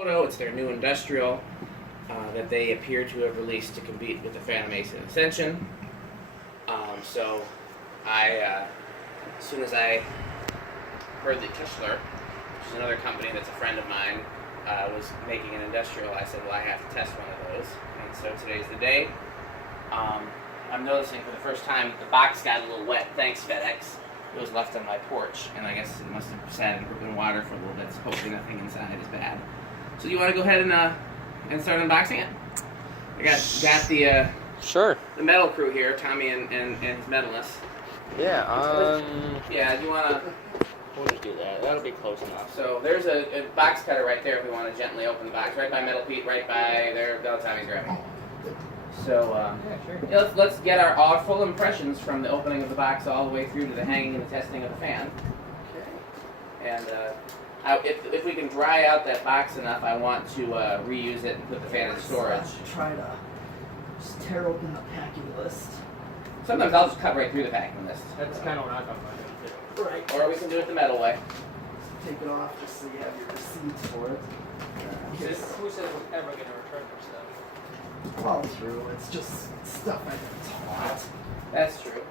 Todo. It's their new industrial that they appear to have released to compete with the Phantom Ace and Ascension. So I, as soon as I heard that Kitchler, which is another company that's a friend of mine, was making an industrial, I said, well, I have to test one of those. And so today's the day. I'm noticing for the first time that the box got a little wet. Thanks, FedEx. It was left on my porch, and I guess it must have sat in open water for a little bit, so hopefully nothing inside is bad. So do you want to go ahead and start unboxing it? I got the sure. The metal crew here, Tommy and his metalists. Yeah, yeah, do you want to... We'll just do that. That'll be close enough. So there's a box cutter right there if we want to gently open the box. Right by Metal Pete, right by there, Tommy's grabbing. So yeah, sure. yeah, let's get our full impressions from the opening of the box all the way through to the hanging and the testing of the fan. Okay. And if we can dry out that box enough, I want to reuse it and put the fan in storage. Try to just tear open the packing list. Sometimes I'll just cut right through the packing list. That's kind of what I'm doing too. Right. Or we can do it the metal way. Take it off just so you have your receipts for it. Who says we're ever going to return our stuff? Fall through. It's just stuff I've been taught. That's true.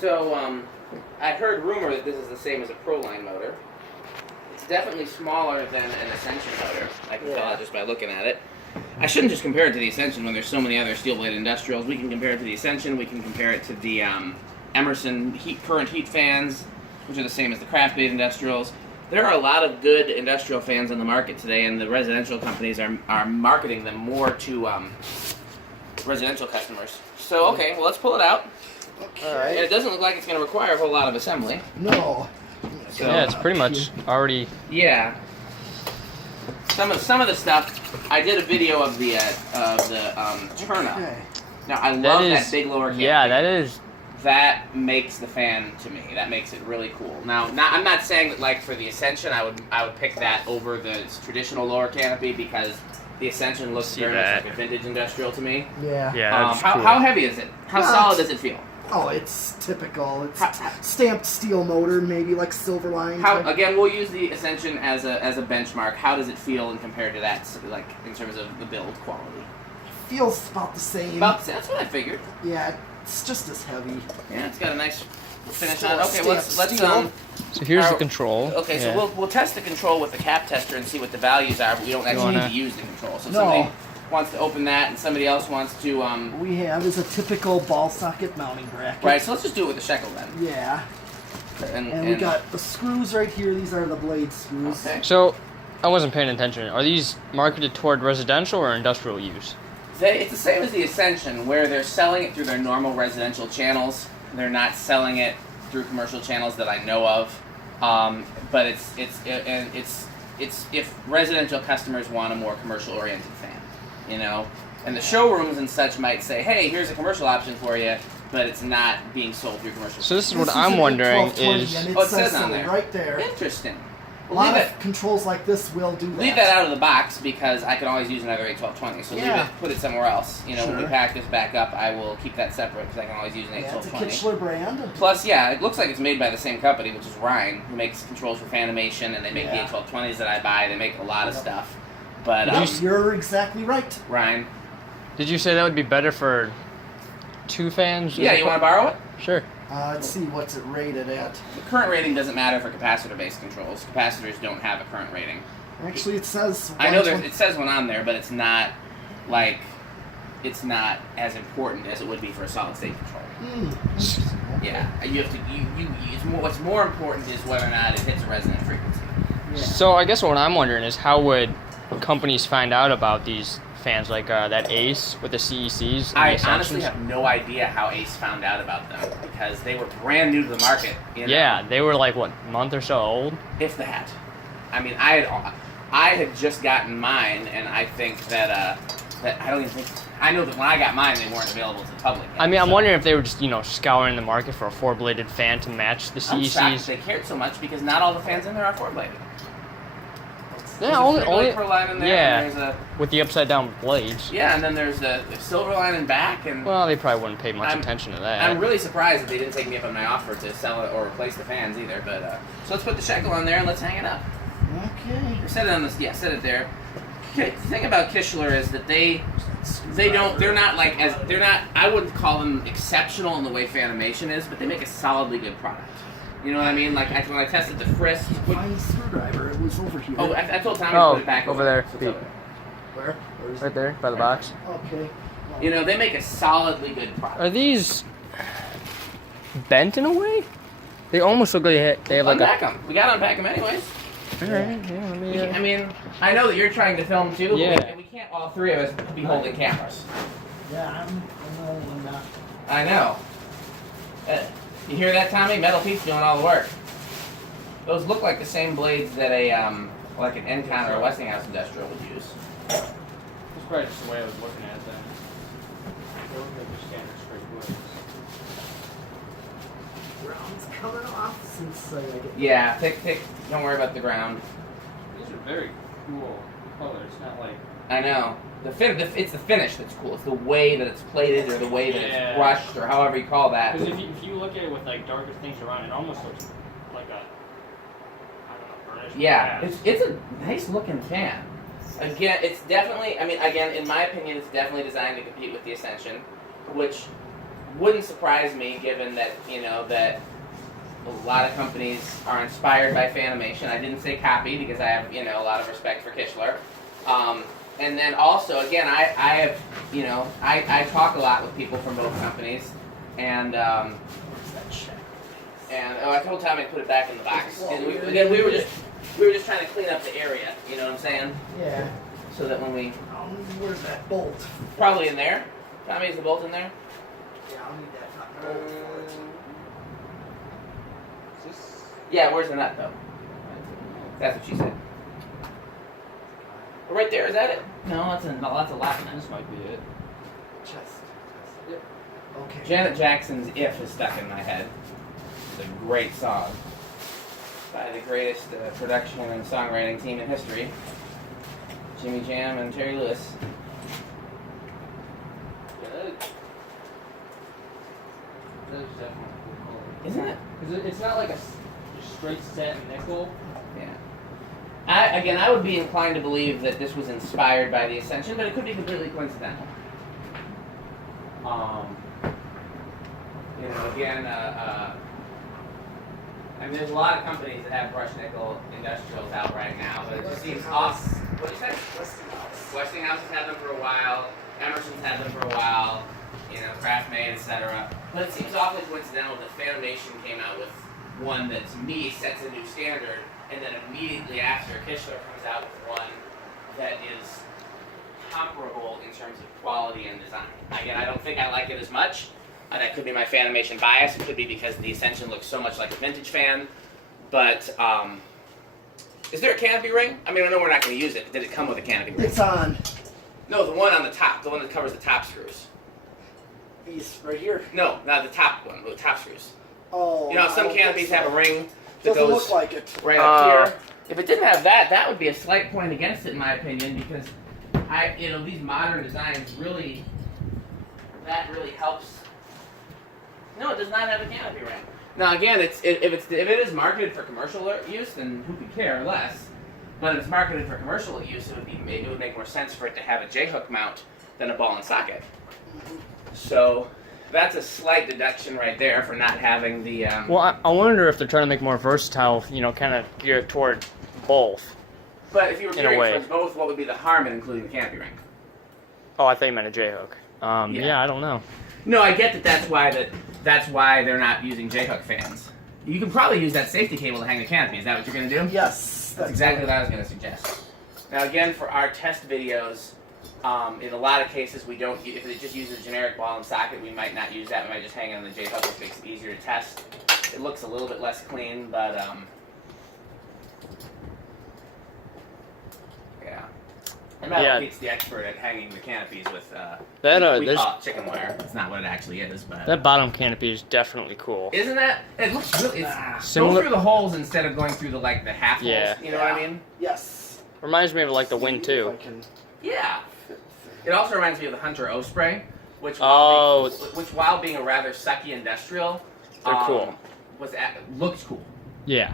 So, I heard rumor that this is the same as a Proline motor. It's definitely smaller than an Ascension motor. I can tell it just by looking at it. I shouldn't just compare it to the Ascension when there's so many other steel blade industrials. We can compare it to the Ascension. We can compare it to the Emerson current heat fans, which are the same as the craft blade industrials. There are a lot of good industrial fans on the market today, and the residential companies are marketing them more to residential customers. So, okay, well, let's pull it out. Okay. All right. And it doesn't look like it's going to require a whole lot of assembly. No. So, Yeah, it's pretty much already... Yeah. Some of the stuff, I did a video of the turn-up. Okay. Now, I love that big lower canopy. Yeah, that is... That makes the fan to me. That makes it really cool. Now, I'm not saying that like for the Ascension, I would pick that over the traditional lower canopy because the Ascension looks very much like a vintage industrial to me. Yeah. Yeah, that's cool. How heavy is it? How solid does it feel? Oh, it's typical. It's stamped steel motor, maybe like Silverline. Again, we'll use the Ascension as a benchmark. How does it feel in compared to that, like in terms of the build quality? Feels about the same. That's what I figured. Yeah, it's just as heavy. Yeah, it's got a nice finish on it. Okay, Stamped let's steel. So here's the control. Okay, yeah. so we'll test the control with the cap tester and see what the values are, but we don't actually need to use the control. So if somebody wants to open that and somebody else wants to... we have is a typical ball socket mounting bracket. Right, so let's just do it with the shekel then. Yeah. And we got the screws right here. These are the blade screws. Okay. So, I wasn't paying attention. Are these marketed toward residential or industrial use? It's the same as the Ascension, where they're selling it through their normal residential channels. They're not selling it through commercial channels that I know of. But it's if residential customers want a more commercial-oriented fan, you know, and the showrooms and such might say, "Hey, here's a commercial option for you," but it's not being sold through commercial. So this is what I'm wondering is... And it says on there. Right there. Interesting. A lot of controls like this will do that. Leave that out of the box because I can always use another 81220. So leave it, put it somewhere else. You know, when we pack this back up, I will keep that separate because I can always use an 81220. It's a Kitchler brand. Plus, yeah, it looks like it's made by the same company, which is Rhine, who makes controls for Fanimation, and they make the 81220s that I buy. They make a lot of stuff. But you're exactly right. Rhine. Did you say that would be better for two fans? Yeah, you want to borrow it? Sure. Let's see, what's it rated at? The current rating doesn't matter for capacitor-based controls. Capacitors don't have a current rating. Actually, it says... I know it says one on there, but it's not, like, it's not as important as it would be for a solid-state control. Yeah, you have to, what's more important is whether or not it hits a resonant frequency. Yeah. So I guess what I'm wondering is how would companies find out about these fans, like that Ace with the CECs? I honestly have no idea how Ace found out about them because they were brand new to the market. You know? Yeah, they were like, what, a month or so old? If that. I mean, I had just gotten mine, and I think that I don't even think... I know that when I got mine, they weren't available to the public yet. I mean, I'm wondering if they were just, scouring the market for a four-bladed fan to match the I'm shocked CECs. they cared so much because not all the fans in there are four-bladed. Yeah, only Proline in there. Yeah, And there's with the upside-down blades. yeah, and then there's the Silverline in back, and Well, they probably wouldn't pay much attention to that. I'm really surprised that they didn't take me up on my offer to sell it or replace the fans either. But so let's put the shekel on there and let's hang it up. Okay. Set it on this. Yeah, set it there. Okay, the thing about Kitchler is that they're not, I wouldn't call them exceptional in the way Fanimation is, but they make a solidly good product. You know what I mean? Like, when I tested the Frisk... Find the screwdriver. It was over here. Oh, I told Tommy to put it back over there. So it's over Where there. is Right there, by the box. Okay. You know, they make a solidly good product. Are these bent in a way? They almost look like they have like Unpack them. We gotta unpack them anyways. Alright, yeah, let me... I mean, I know that you're trying to film too, Yeah. but we can't all three of us be holding cameras. Yeah, I'm not. I know. You hear that, Tommy? Metal Pete's doing all the work. Those look like the same blades that like an Encon or a Westinghouse Industrial would use. That's probably just the way I was looking at them. They look like they're standard straight blades. Ground's coming off since I get. Yeah, take. Don't worry about the ground. These are very cool colors, not like... I know. It's the finish that's cool. It's the way that it's plated or the way that it's brushed or however you call that. Because if you look at it with like darker things around, it almost looks like a, I don't know, burnished Yeah, glass. it's a nice looking fan. Again, it's definitely, I mean, again, in my opinion, it's definitely designed to compete with the Ascension, which wouldn't surprise me given that, you know, that a lot of companies are inspired by Fanimation. I didn't say copy because I have, you know, a lot of respect for Kitchler. And then also, again, I have, you know, I talk a lot with people from both companies, and I told Tommy to put it back in the box. And we were just trying to clean up the area. You know what I'm saying? Yeah. So that when we Where's that bolt? probably in there. Tommy, is the bolt in there? Yeah, I'll need that bolt for it. Yeah. Where's the nut though? That's what she said. Right there. Is that it? No, that's a lot. This might be it. Chest. Yep. Okay. Janet Jackson's "If" is stuck in my head. It's a great song by the greatest production and songwriting team in history, Jimmy Jam and Terry Lewis. Yeah, that is definitely a cool color. Isn't it? Because it's not like a just straight satin nickel. Yeah. I would be inclined to believe that this was inspired by the Ascension, but it could be completely coincidental. You know, again, I mean, there's a lot of companies that have brushed nickel industrials out right now, but it just seems off. What did you say? Westinghouse. Westinghouse has had them for a while. Emerson's had them for a while. You know, Kraft Made, etc. But it seems awfully coincidental that Fanimation came out with one that, to me, sets a new standard, and then immediately after, Kitchler comes out with one that is comparable in terms of quality and design. Again, I don't think I like it as much. That could be my Fanimation bias. It could be because the Ascension looks so much like a vintage fan. But, is there a canopy ring? I mean, I know we're not going to use it, but did it come with a canopy ring? It's on. No, the one on the top. The one that covers the top screws. These right here. No, not the top one, the top screws. Oh. You know, I some don't canopies think so. have a ring that Doesn't goes look like it. right up here. If it didn't have that, that would be a slight point against it, in my opinion, because these modern designs really helps. No, it does not have a canopy ring. Now, again, if it is marketed for commercial use, then who could care less? But if it's marketed for commercial use, it would make more sense for it to have a J-hook mount than a ball and socket. So that's a slight deduction right there for not having the. Well, I wonder if they're trying to make more versatile, you know, kind of geared toward both. But if you were in a gearing way. towards both, what would be the harm in including the canopy ring? Oh, I thought you meant a J-hook. Yeah, I don't know. No, I get that. That's why they're not using J-hook fans. You can probably use that safety cable to hang the canopy. Is that what you're going to do? Yes. That's exactly what I was going to suggest. Now, again, for our test videos, in a lot of cases, we don't. If it just uses a generic ball and socket, we might not use that. We might just hang it on the J-hook, which makes it easier to test. It looks a little bit less clean, but yeah. And Metal Pete's the expert at hanging the canopies with. We call it chicken wire. It's not what it actually is, but that bottom canopy is definitely cool. Isn't that? It looks really. It's Similar- go through the holes instead of going through the half Yeah. holes. You know what I mean? Yes. Reminds me of like the Wind See if I 2. can- Yeah. It also reminds me of the Hunter Osprey, which while being a rather sucky industrial, They're cool. looks cool. Yeah.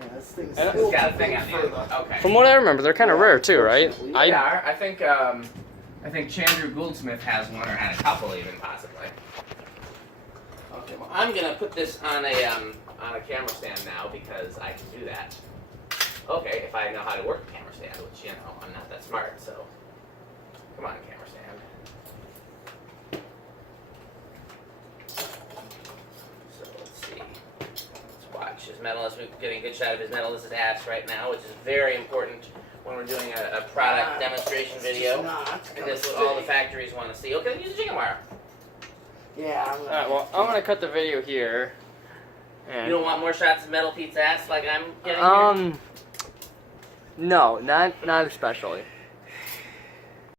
Yeah, this thing's It's still got a too thing big on the for end. the- Okay. From what I remember, they're kind of rare too, right? They are. I think Chandru Gouldsmith has one, or had a couple even, possibly. Okay, well, I'm gonna put this on a camera stand now because I can do that. Okay, if I know how to work a camera stand, which, you know, I'm not that smart, so come on, camera stand. So let's see. Let's watch his medalist. We're getting a good shot of his medalist's ass right now, which is very important when we're doing a product demonstration video. And that's what all the factories want to see. Okay, use a chicken wire. Yeah, I'm All right, well, I'm gonna cut the video here. You don't want more shots of Metal Pete's ass like I'm getting here? No, not especially.